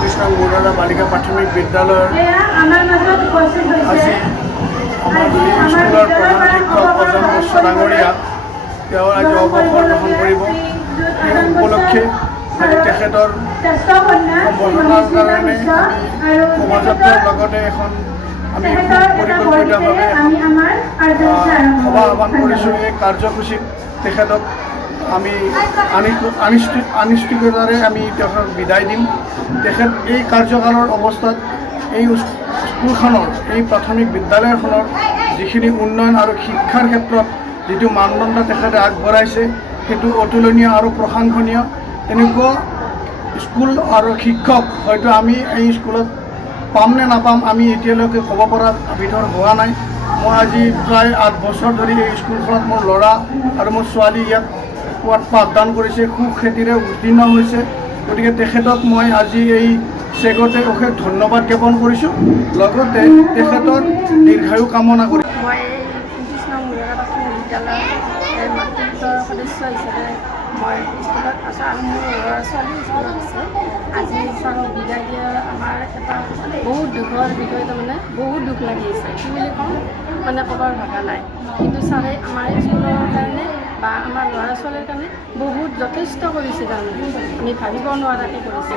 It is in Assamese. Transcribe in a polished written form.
কৃষ্ণ মুৰাৰা বালিকা প্ৰাথমিক বিদ্যালয়ৰ আজি আমাৰ স্কুলৰ প্ৰধান শিক্ষক অজন বস্ত্ৰ ডাঙৰীয়া তেওঁ আজি অৱসৰ গ্ৰহণ কৰিব। সেই উপলক্ষে আজি তেখেতৰ সম্বৰ্ধনাৰ কাৰণে আমি শোভাযাত্ৰাৰ লগতে এখন আমি পৰিকল্পিতভাৱে সভা আহ্বান কৰিছোঁ। এই কাৰ্যসূচীত তেখেতক আমি আনুষ্ঠানিকতাৰে আমি তেখেতক বিদায় দিম। তেখেত এই কাৰ্যকালৰ অৱস্থাত এই স্কুলখনৰ এই প্ৰাথমিক বিদ্যালয়খনৰ যিখিনি উন্নয়ন আৰু শিক্ষাৰ ক্ষেত্ৰত যিটো মানদণ্ড তেখেতে আগবঢ়াইছে সেইটো অতুলনীয় আৰু প্ৰশংসনীয়। এনেকুৱা স্কুল আৰু শিক্ষক হয়তো আমি এই স্কুলত পাম নে নাপাম আমি এতিয়ালৈকে ক'ব পৰা বিধৰ হোৱা নাই। মই আজি প্ৰায় 8 বছৰ ধৰি এই স্কুলখনত মোৰ ল'ৰা আৰু মোৰ ছোৱালী ইয়াত পাঠদান কৰিছে, সুখ্যাতিৰে উত্তীৰ্ণ হৈছে। গতিকে তেখেতক মই আজি এই চেগতে অশেষ ধন্যবাদ জ্ঞাপন কৰিছোঁ, লগতে তেখেতৰ দীৰ্ঘায়ু কামনা কৰিছোঁ। মই কৃষ্ণ মুৰাৰা প্ৰাথমিক বিদ্যালয়ৰ মাতৃত্বৰ সদস্য হিচাপে মই স্কুলত আছোঁ আৰু মোৰ ল'ৰা ছোৱালী স্কুলত আছে। আজি ছাৰক বিদায় দিয়া আমাৰ এটা বহুত দুখৰ বিষয়, তাৰমানে বহুত দুখ লাগি আছে। কি বুলি ক'ম মানে ক'বৰ ভাষা নাই। কিন্তু ছাৰে আমাৰ স্কুলৰ কাৰণে বা আমাৰ ল'ৰা ছোৱালীৰ কাৰণে বহুত যথেষ্ট কৰিছে, তাৰমানে আমি ভাবিব নোৱাৰাকৈ কৰিছে।